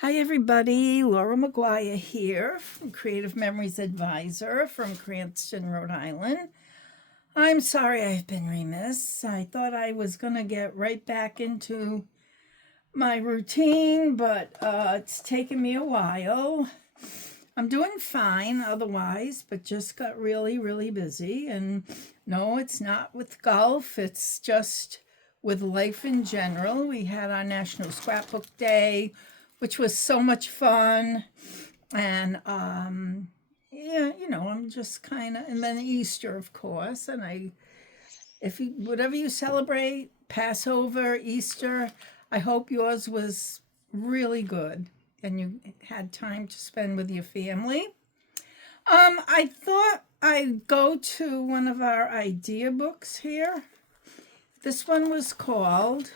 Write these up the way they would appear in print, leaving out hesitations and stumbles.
Hi, everybody. Laura McGuire here from Creative Memories Advisor from Cranston, Rhode Island. I'm sorry I've been remiss. I thought I was going to get right back into my routine, but it's taken me a while. I'm doing fine otherwise, but just got really, really busy. And no, it's not with golf, it's just with life in general. We had our National Scrapbook Day, which was so much fun. And yeah, I'm just kind of, and then Easter, of course. And if you, whatever you celebrate, Passover, Easter, I hope yours was really good and you had time to spend with your family. I thought I'd go to one of our idea books here. This one was called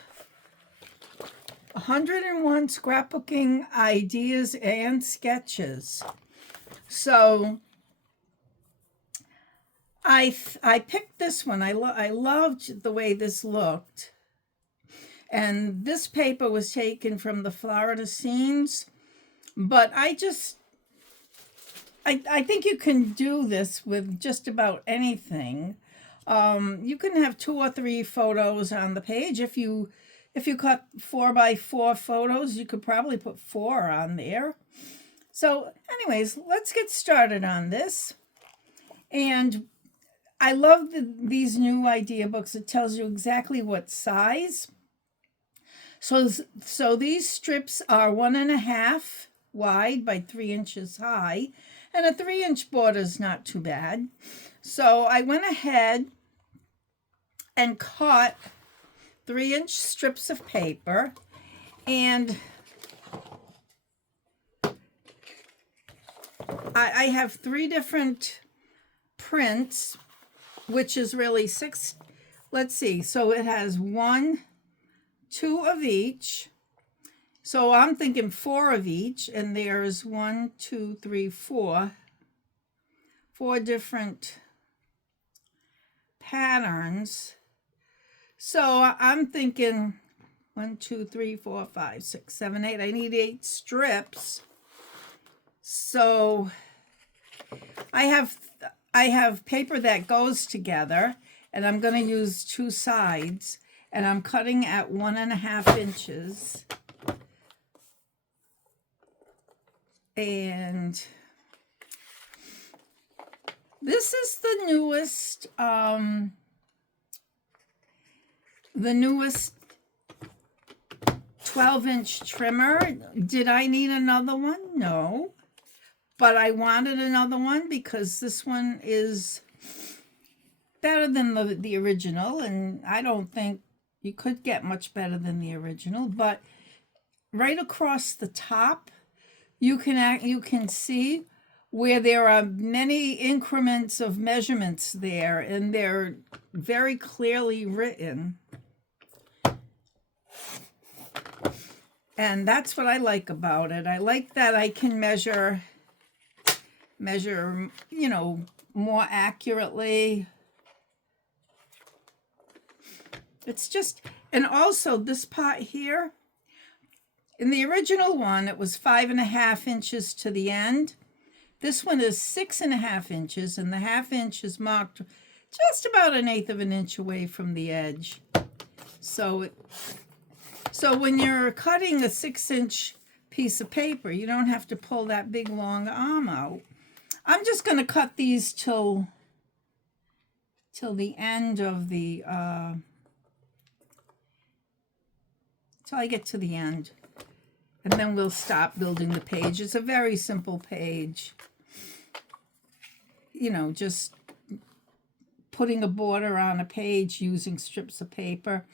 101 Scrapbooking Ideas and Sketches. So I picked this one. I loved the way this looked. And this paper was taken from the Florida Scenes, but I think you can do this with just about anything. You can have 2 or 3 photos on the page. If you cut 4 by 4 photos, you could probably put 4 on there. So, anyways, let's get started on this. And I love these new idea books. It tells you exactly what size. So these strips are 1.5 wide by 3 inches high, and a 3-inch border is not too bad. So I went ahead and cut 3-inch strips of paper, and I have 3 different prints, which is really 6. Let's see. So it has 1, 2 of each. So I'm thinking 4 of each, and there's 1, 2, 3, 4 different patterns. So I'm thinking 1, 2, 3, 4, 5, 6, 7, 8. I need 8 strips. So I have paper that goes together, and I'm going to use 2 sides, and I'm cutting at 1.5 inches. And this is the newest 12-inch trimmer. Did I need another one? No. But I wanted another one because this one is better than the original, and I don't think you could get much better than the original. But right across the top, you can see where there are many increments of measurements there, and they're very clearly written. And that's what I like about it. I like that I can measure, more accurately. It's just, and also this part here, in the original one, it was 5.5 inches to the end. This one is 6.5 inches, and the ½ inch is marked just about 1/8 of an inch away from the edge. So when you're cutting a 6-inch piece of paper, you don't have to pull that big long arm out. I'm just going to cut these till the end of the till I get to the end, and then we'll stop building the page. It's a very simple page. Just putting a border on a page using strips of paper.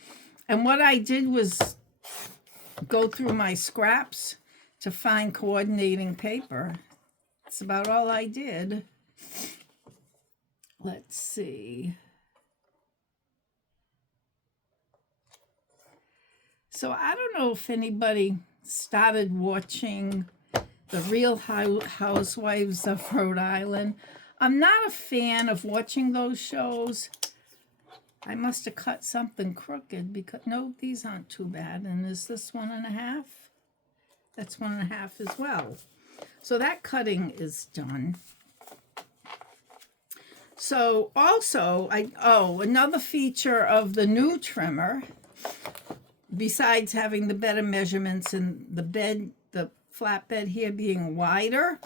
And what I did was go through my scraps to find coordinating paper. That's about all I did. Let's see. So I don't know if anybody started watching The Real Housewives of Rhode Island. I'm not a fan of watching those shows. I must have cut something crooked because, no, these aren't too bad. And is this 1.5? That's 1.5 as well. So that cutting is done. So also, another feature of the new trimmer, besides having the better measurements and the bed, the flatbed here being wider,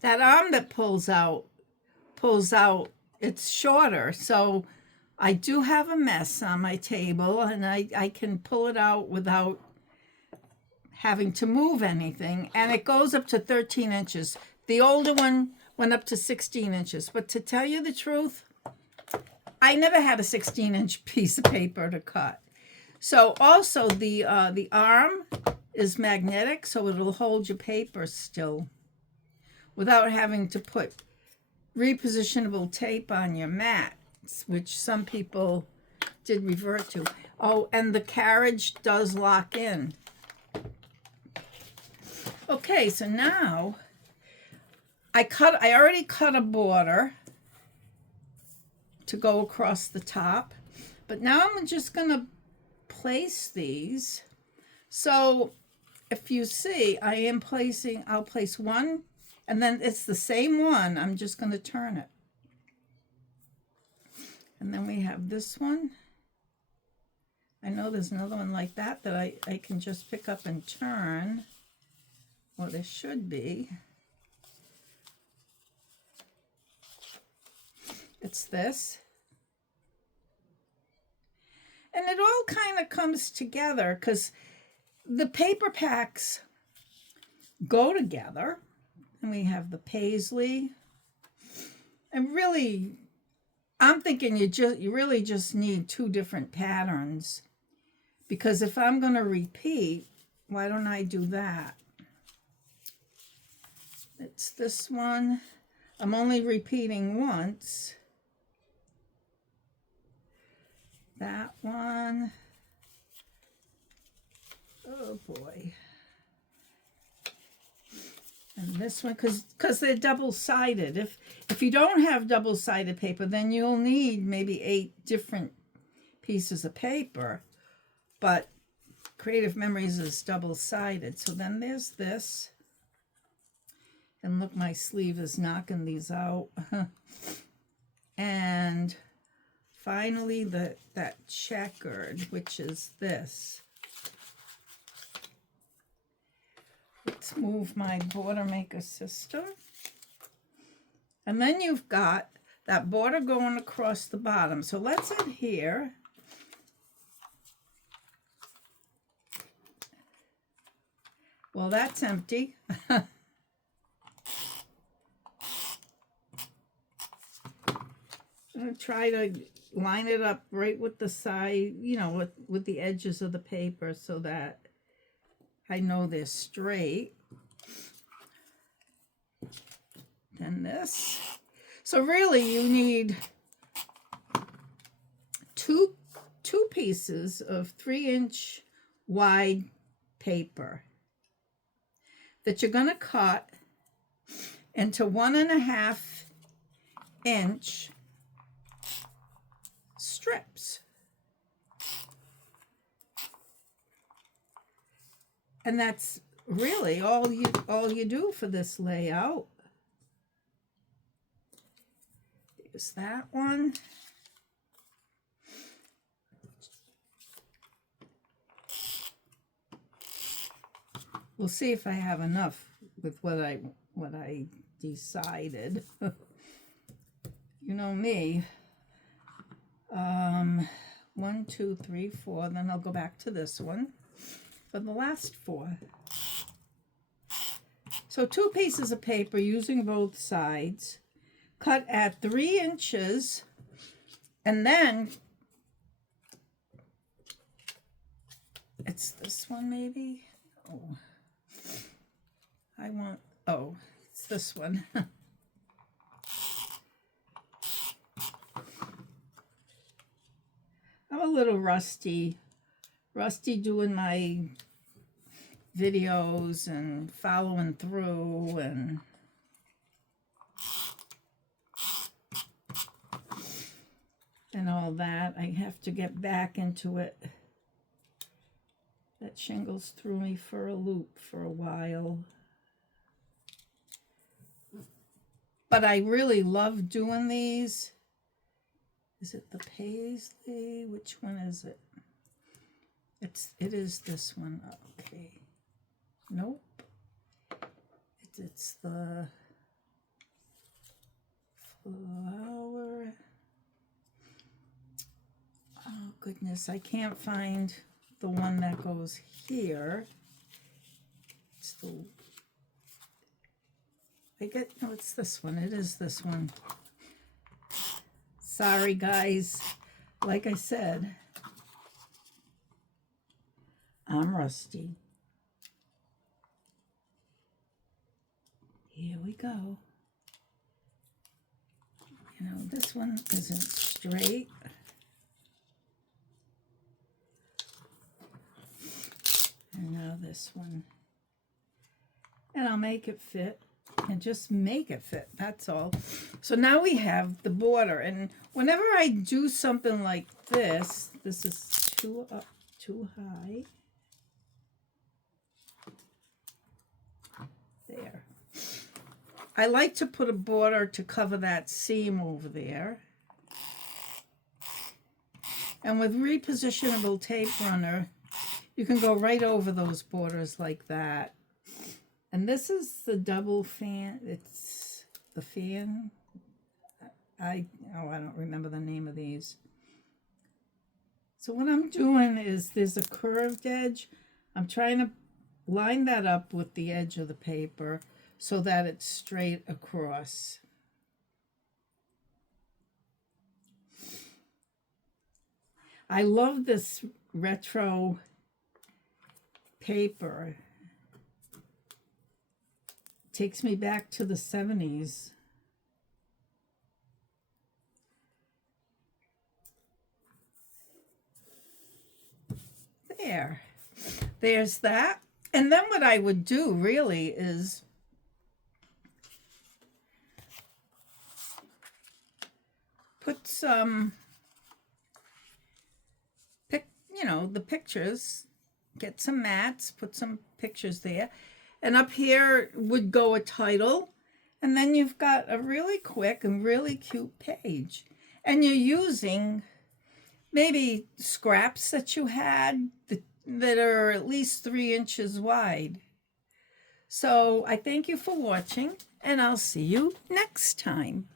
that arm that pulls out, it's shorter. So I do have a mess on my table, and I can pull it out without having to move anything. And it goes up to 13 inches. The older one went up to 16 inches. But to tell you the truth, I never had a 16-inch piece of paper to cut. So also the arm is magnetic, so it'll hold your paper still without having to put repositionable tape on your mat, which some people did revert to. Oh, and the carriage does lock in. Okay, so now I already cut a border to go across the top, but now I'm just gonna place these. So if you see, I'll place one, and then it's the same one. I'm just gonna turn it. And then we have this one. I know there's another one like that I can just pick up and turn. Well, there should be. It's this. And it all kind of comes together because the paper packs go together. And we have the paisley. And really, I'm thinking you really just need 2 different patterns. Because if I'm going to repeat, why don't I do that? It's this one. I'm only repeating once. That one. Oh boy. And this one, because they're double-sided. If you don't have double-sided paper, then you'll need maybe 8 different pieces of paper. But Creative Memories is double-sided. So then there's this. And look, my sleeve is knocking these out. And finally, that checkered, which is this. Let's move my border maker system. And then you've got that border going across the bottom. So let's adhere. Well, that's empty. I'm going to try to line it up right with the side, with the edges of the paper so that I know they're straight. Then this. So really you need two pieces of 3-inch wide paper that you're going to cut into 1.5-inch strips. And that's really all you do for this layout. There's that one. We'll see if I have enough with what I decided. You know me. 1, 2, 3, 4. Then I'll go back to this one for the last 4. So 2 pieces of paper using both sides, cut at 3 inches, and then it's this one maybe. It's this one. I'm a little rusty doing my videos and following through and all that. I have to get back into it. That shingles threw me for a loop for a while. But I really love doing these. Is it the paisley? Which one is it? It is this one. Okay. Nope. It's the flower. Oh goodness, I can't find the one that goes here. It's the no, it's this one. It is this one. Sorry guys. Like I said, I'm rusty. Here we go. You know, this one isn't straight. And now this one. And I'll make it fit. And just make it fit, that's all. So now we have the border. And whenever I do something like this is too up, too high. There. I like to put a border to cover that seam over there. And with repositionable tape runner, you can go right over those borders like that. And this is the double fan. It's the fan. I don't remember the name of these. So what I'm doing is there's a curved edge. I'm trying to line that up with the edge of the paper so that it's straight across. I love this retro paper. Takes me back to the 70s. There's that. And then what I would do really is put some, the pictures, get some mats, put some pictures there. And up here would go a title. And then you've got a really quick and really cute page. And you're using maybe scraps that you had that are at least 3 inches wide. So I thank you for watching, and I'll see you next time.